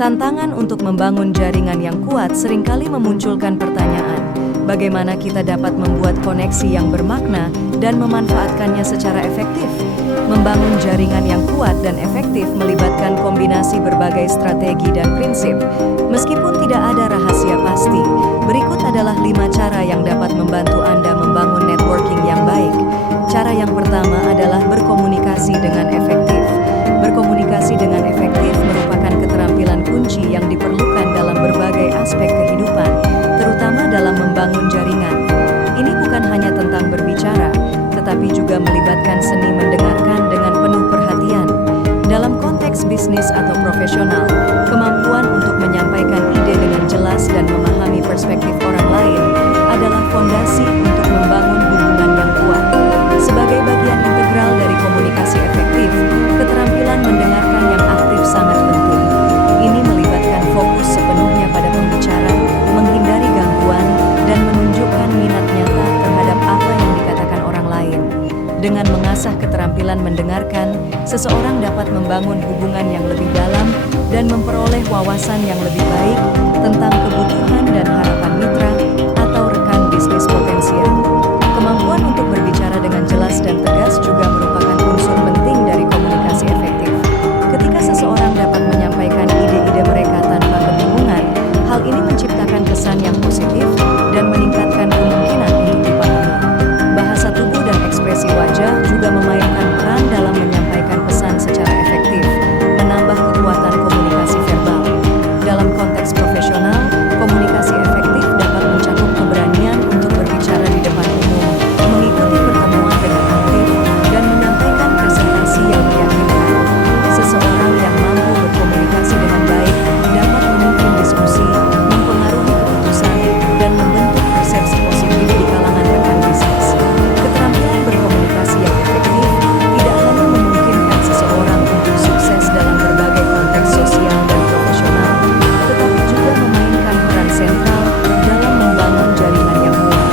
Tantangan untuk membangun jaringan yang kuat seringkali memunculkan pertanyaan, bagaimana kita dapat membuat koneksi yang bermakna dan memanfaatkannya secara efektif? Membangun jaringan yang kuat dan efektif melibatkan kombinasi berbagai strategi dan prinsip. Meskipun tidak ada rahasia pasti, berikut adalah 5 cara yang dapat membantu Anda membangun networking yang baik. Cara yang pertama adalah berkomunikasi dengan efektif. Berkomunikasi dengan efektif merupakan keterampilan kunci yang diperlukan dalam berbagai aspek kehidupan, terutama dalam membangun jaringan. Ini bukan hanya tentang berbicara, tetapi juga melibatkan seni mendengarkan dengan penuh perhatian. Dalam konteks bisnis atau profesional, kemampuan untuk menyampaikan ide dengan jelas dan memahami perspektif orang lain adalah fondasi untuk membangun hubungan yang kuat. Sebagai bagian integral dari komunikasi efektif, keterampilan mendengarkan yang aktif sangat penting. Ini melibatkan fokus sepenuhnya pada pembicara, menghindari gangguan, dan menunjukkan minat nyata terhadap apa yang dikatakan orang lain. Dengan mengasah keterampilan mendengarkan, seseorang dapat membangun hubungan yang lebih dalam dan memperoleh wawasan yang lebih baik tentang kebutuhan dan harapan mitra atau rekan bisnis potensial. Kemampuan untuk berbicara dengan jelas dan tegas juga merupakan unsur penting dari komunikasi efektif. Ketika seseorang dapat menyampaikan ide-ide mereka tanpa kebingungan, hal ini menciptakan kesan yang positif dan meningkatkan kemungkinan untuk dipahami. Bahasa tubuh dan ekspresi wajah juga memainkan peran dalam menyampaikan pesan secara efektif, menambah kekuatan komunikasi verbal. Dalam konteks profesional, komunikasi efektif dapat mencakup keberanian untuk berbicara di depan umum, mengikuti pertemuan dengan aktif, dan menyampaikan presentasi yang meyakinkan. Seseorang yang mampu berkomunikasi dengan baik dapat memimpin diskusi, mempengaruhi keputusan, dan membentuk persepsi positif di kalangan rekan bisnis. Keterampilan berkomunikasi yang efektif tidak hanya memungkinkan seseorang untuk sukses dalam berbagai konteks sosial dan profesional, tetapi juga memainkan peran sentral dalam membangun jaringan yang kuat.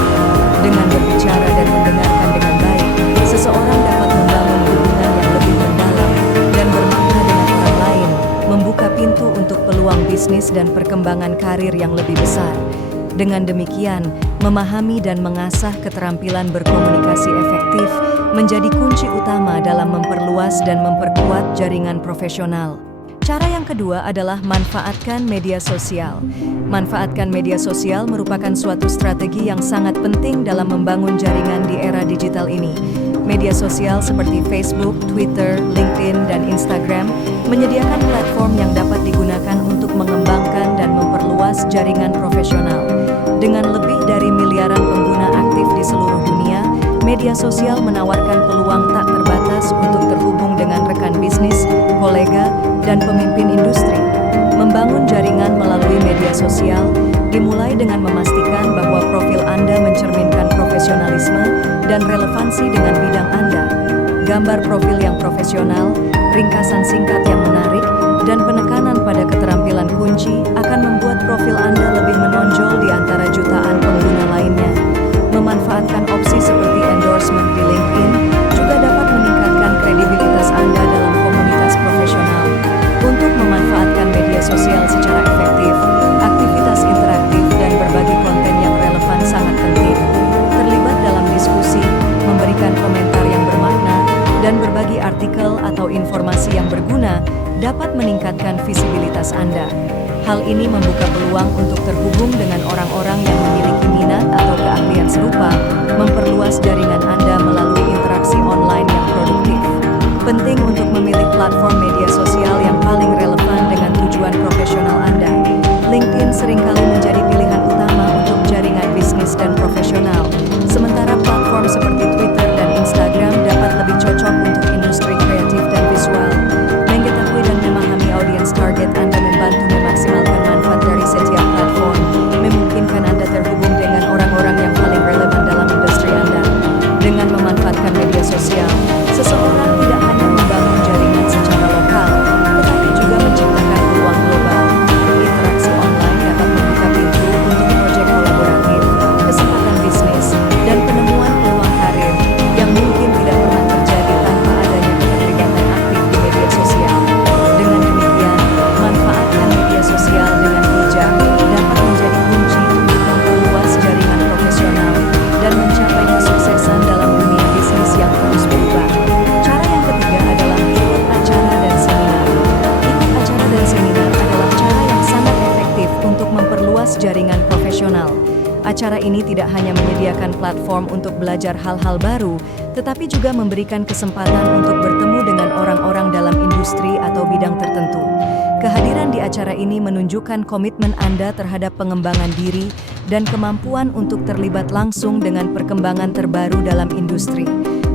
Dengan berbicara dan mendengarkan dengan baik, seseorang dapat membangun hubungan yang lebih mendalam dan bermakna dengan orang lain, membuka pintu untuk peluang bisnis dan perkembangan karir yang lebih besar. Dengan demikian, memahami dan mengasah keterampilan berkomunikasi efektif menjadi kunci utama dalam memperluas dan memperkuat jaringan profesional. Cara yang kedua adalah manfaatkan media sosial. Manfaatkan media sosial merupakan suatu strategi yang sangat penting dalam membangun jaringan di era digital ini. Media sosial seperti Facebook, Twitter, LinkedIn, dan Instagram menyediakan platform yang dapat digunakan untuk mengembangkan dan memperluas jaringan profesional. Dengan lebih dari miliaran pengguna aktif di seluruh dunia, media sosial menawarkan peluang tak terbatas untuk terhubung dengan rekan bisnis, kolega, dan pemimpin industri. Membangun jaringan melalui media sosial dimulai dengan memastikan bahwa profil Anda mencerminkan profesionalisme dan relevansi dengan bidang Anda. Gambar profil yang profesional, ringkasan singkat yang menarik, dan penekanan pada keterampilan kunci akan membuat profil Anda lebih menonjol di antara jutaan pengguna lainnya. Memanfaatkan opsi seperti endorsement di LinkedIn juga dapat meningkatkan kredibilitas Anda dalam komunitas profesional. Untuk memanfaatkan media sosial secara efektif, aktivitas interaktif dan berbagi konten yang relevan sangat penting. Terlibat dalam diskusi, memberikan komentar yang bermakna, dan berbagi artikel atau informasi yang berguna dapat meningkatkan visibilitas Anda. Hal ini membuka peluang untuk terhubung dengan orang-orang yang memiliki minat atau keahlian serupa, memperluas jaringan Anda melalui interaksi online yang produktif. Penting untuk memilih platform media sosial yang paling relevan dengan tujuan profesional Anda. LinkedIn seringkali menjadi pilihan utama untuk jaringan bisnis dan profesional, sementara platform seperti Twitter dan Instagram dapat lebih cocok untuk industri kreatif dan visual. Mengetahui dan memahami audiens target Anda membantu memaksimalkan manfaat dari setiap platform, memungkinkan Anda terhubung dengan orang-orang yang paling relevan dalam industri Anda. Dengan memanfaatkan media sosial, seseorang tidak hanya membangun jaringan secara lokal, tetapi juga menciptakan peluang global. Interaksi online dapat membuka pintu untuk proyek kolaboratif, kesempatan bisnis, dan penemuan peluang karir yang mungkin tidak pernah terjadi tanpa adanya keterlibatan aktif di media sosial. Dengan demikian, manfaatkan media jaringan profesional. Acara ini tidak hanya menyediakan platform untuk belajar hal-hal baru, tetapi juga memberikan kesempatan untuk bertemu dengan orang-orang dalam industri atau bidang tertentu. Kehadiran di acara ini menunjukkan komitmen Anda terhadap pengembangan diri dan kemampuan untuk terlibat langsung dengan perkembangan terbaru dalam industri.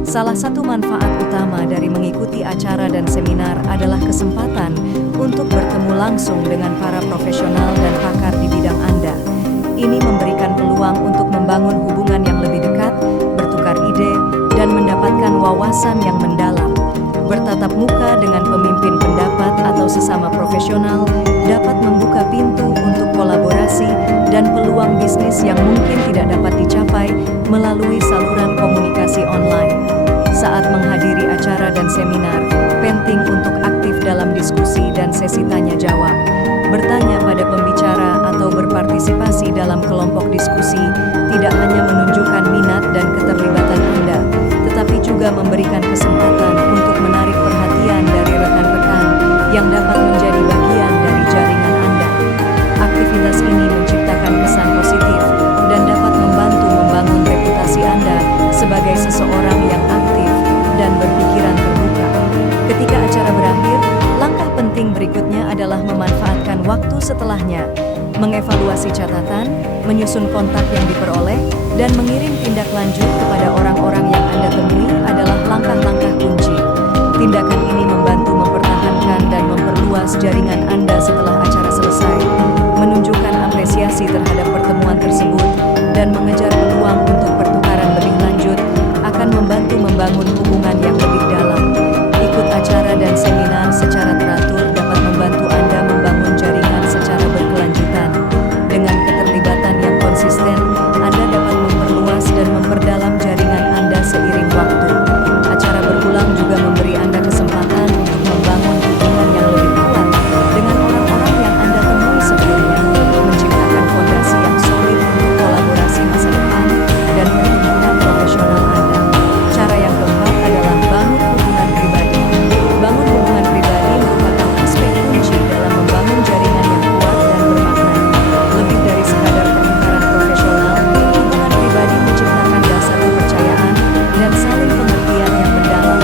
Salah satu manfaat utama dari mengikuti acara dan seminar adalah kesempatan untuk bertemu langsung dengan para profesional dan pakar di bidang Anda. Ini memberikan peluang untuk membangun hubungan yang lebih dekat, bertukar ide, dan mendapatkan wawasan yang mendalam. Bertatap muka dengan pemimpin pendapat atau sesama profesional dapat membuka pintu untuk kolaborasi dan peluang bisnis yang mungkin tidak dapat dicapai melalui saluran komunikasi online. Saat menghadiri acara dan seminar, penting untuk aktif dalam diskusi dan sesi tanya-jawab. Bertanya pada pembicara atau berpartisipasi dalam kelompok diskusi tidak hanya menunjukkan minat dan keterlibatan Anda, tetapi juga memberikan kesempatan untuk menarik perhatian dari rekan-rekan yang dapat menjadi bagian dari jaringan Anda. Aktivitas ini menciptakan kesan positif dan dapat membantu membangun reputasi Anda sebagai seseorang yang aktif dan berpikiran terbuka. Ketika acara berakhir, langkah penting berikutnya adalah memanfaatkan waktu setelahnya, mengevaluasi catatan, menyusun kontak yang diperoleh, dan mengirim tindak lanjut kepada orang-orang yang Anda temui adalah langkah-langkah kunci. Tindakan ini membantu mempertahankan dan memperluas jaringan Anda setelah acara selesai, menunjukkan apresiasi terhadap pertemuan tersebut, dan mengejar peluang untuk pertukaran lebih lanjut akan membantu membangun hubungan yang lebih dalam. Ikut acara dan seminar secara teratur dapat membantu Anda membangun jaringan secara berkelanjutan. Dengan keterlibatan yang konsisten, Anda dapat memperluas dan memperdalam jaringan Anda seiring waktu. Acara berulang juga memberi Anda kesempatan untuk membangun hubungan yang lebih kuat dengan orang-orang yang Anda temui sebelumnya, menciptakan fondasi yang solid untuk kolaborasi masa depan dan pertumbuhan profesional Anda. Cara yang keempat adalah bangun hubungan pribadi. Bangun hubungan pribadi merupakan aspek kunci dalam membangun jaringan yang kuat dan bermakna. Lebih dari sekadar pertukaran profesional, hubungan pribadi menciptakan dasar kepercayaan dan saling pengertian yang mendalam.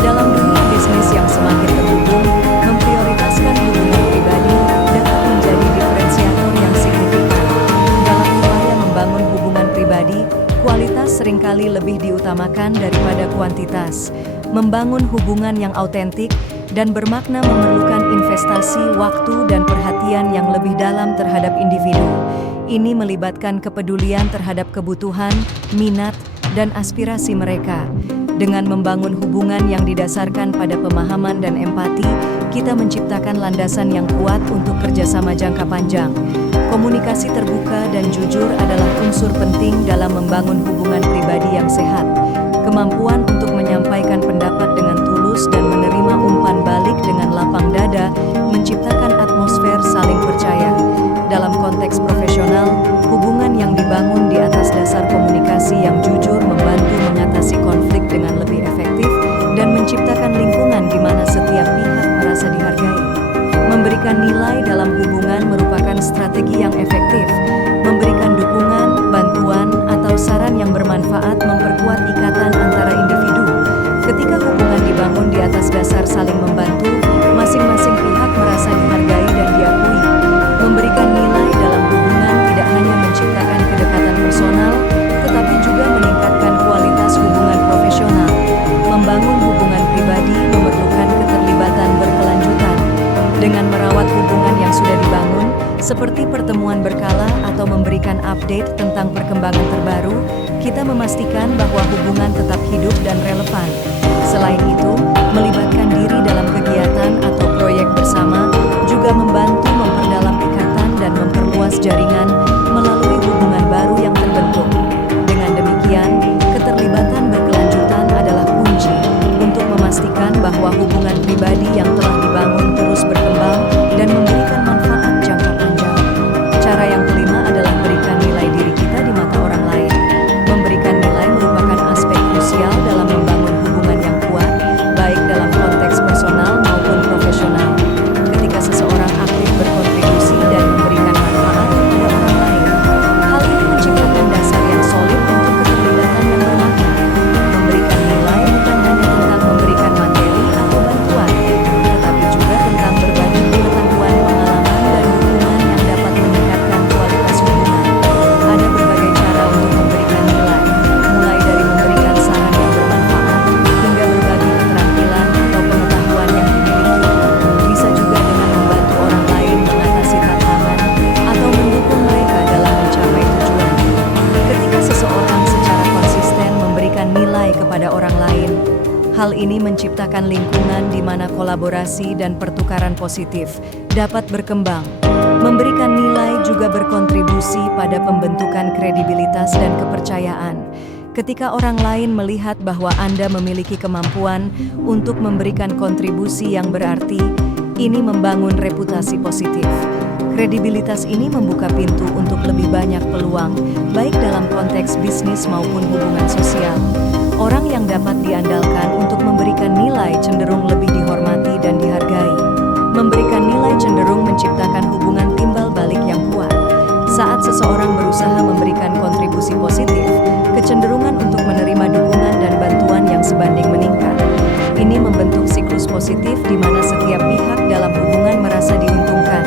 Dalam dunia bisnis yang semakin terhubung, memprioritaskan hubungan pribadi dapat menjadi diferensiator yang signifikan. Dalam upaya membangun hubungan pribadi, kualitas seringkali lebih diutamakan daripada kuantitas. Membangun hubungan yang autentik dan bermakna memerlukan investasi waktu dan perhatian yang lebih dalam terhadap individu. Ini melibatkan kepedulian terhadap kebutuhan, minat, dan aspirasi mereka. Dengan membangun hubungan yang didasarkan pada pemahaman dan empati, kita menciptakan landasan yang kuat untuk kerjasama jangka panjang. Komunikasi terbuka dan jujur adalah unsur penting dalam membangun hubungan pribadi yang sehat. Kemampuan untuk menyampaikan pendapat dengan tulus dan menerima umpan balik dengan lapang dada menciptakan atmosfer saling percaya. Dalam konteks profesional, hubungan yang dibangun di atas dasar komunikasi yang jujur membantu mengatasi konflik dengan lebih efektif dan menciptakan lingkungan di mana setiap pihak merasa dihargai. Memberikan nilai dalam hubungan merupakan strategi yang efektif. Memberikan dukungan, bantuan, atau saran yang bermanfaat memperkuat ikatan antara individu. Ketika hubungan dibangun di atas dasar saling membantu, masing-masing pihak merasa dihargai dan diakui. Memberikan nilai dalam hubungan tidak hanya menciptakan kedekatan personal, tetapi juga meningkatkan kualitas hubungan profesional. Membangun hubungan pribadi memerlukan keterlibatan berkelanjutan. Dengan merawat hubungan yang sudah dibangun, seperti pertemuan berkala atau memberikan update tentang perkembangan terbaru, kita memastikan bahwa hubungan tetap hidup dan relevan. Selain itu, melibatkan diri dalam kegiatan atau proyek bersama juga membantu memperdalam ikatan dan memperluas jaringan melalui hubungan baru yang terbentuk. Dengan demikian, keterlibatan berkelanjutan adalah kunci untuk memastikan bahwa hubungan pribadi yang telah dibangun terus berkembang dan memberikan manfaat jangka panjang. Cara yang kelima adalah berikan nilai diri kita di mata orang lain. Memberikan nilai merupakan aspek krusial dalam membangun hubungan yang kuat, baik dalam konteks personal maupun profesional. Ketika seseorang aktif berkontribusi dan memberikan manfaat kepada orang menciptakan lingkungan di mana kolaborasi dan pertukaran positif dapat berkembang. Memberikan nilai juga berkontribusi pada pembentukan kredibilitas dan kepercayaan. Ketika orang lain melihat bahwa Anda memiliki kemampuan untuk memberikan kontribusi yang berarti, ini membangun reputasi positif. Kredibilitas ini membuka pintu untuk lebih banyak peluang, baik dalam konteks bisnis maupun hubungan sosial. Orang yang dapat diandalkan untuk memberikan nilai cenderung lebih dihormati dan dihargai. Memberikan nilai cenderung menciptakan hubungan timbal balik yang kuat. Saat seseorang berusaha memberikan kontribusi positif, kecenderungan untuk menerima dukungan dan bantuan yang sebanding meningkat. Ini membentuk siklus positif di mana setiap pihak dalam hubungan merasa diuntungkan.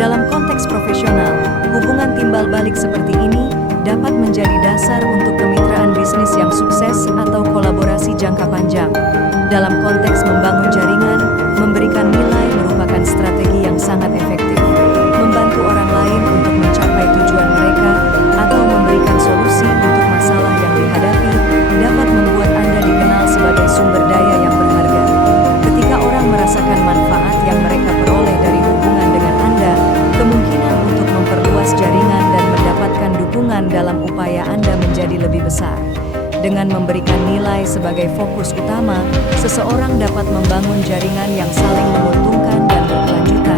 Dalam konteks profesional, hubungan timbal balik seperti ini dapat menjadi dasar untuk kemitraan bisnis yang sukses atau kolaborasi jangka panjang. Dalam konteks membangun jaringan, memberikan nilai merupakan strategi yang sangat efektif. Membantu orang lain untuk mencapai tujuan mereka atau memberikan solusi untuk masalah yang dihadapi dapat membuat Anda dikenal sebagai sumber daya yang berharga. Ketika orang merasakan manfaat yang mereka peroleh dari hubungan dengan Anda, kemungkinan untuk memperluas jaringan dan mendapatkan dukungan dalam upaya Anda menjadi lebih besar. Dengan memberikan nilai sebagai fokus utama, seseorang dapat membangun jaringan yang saling menguntungkan dan berkelanjutan.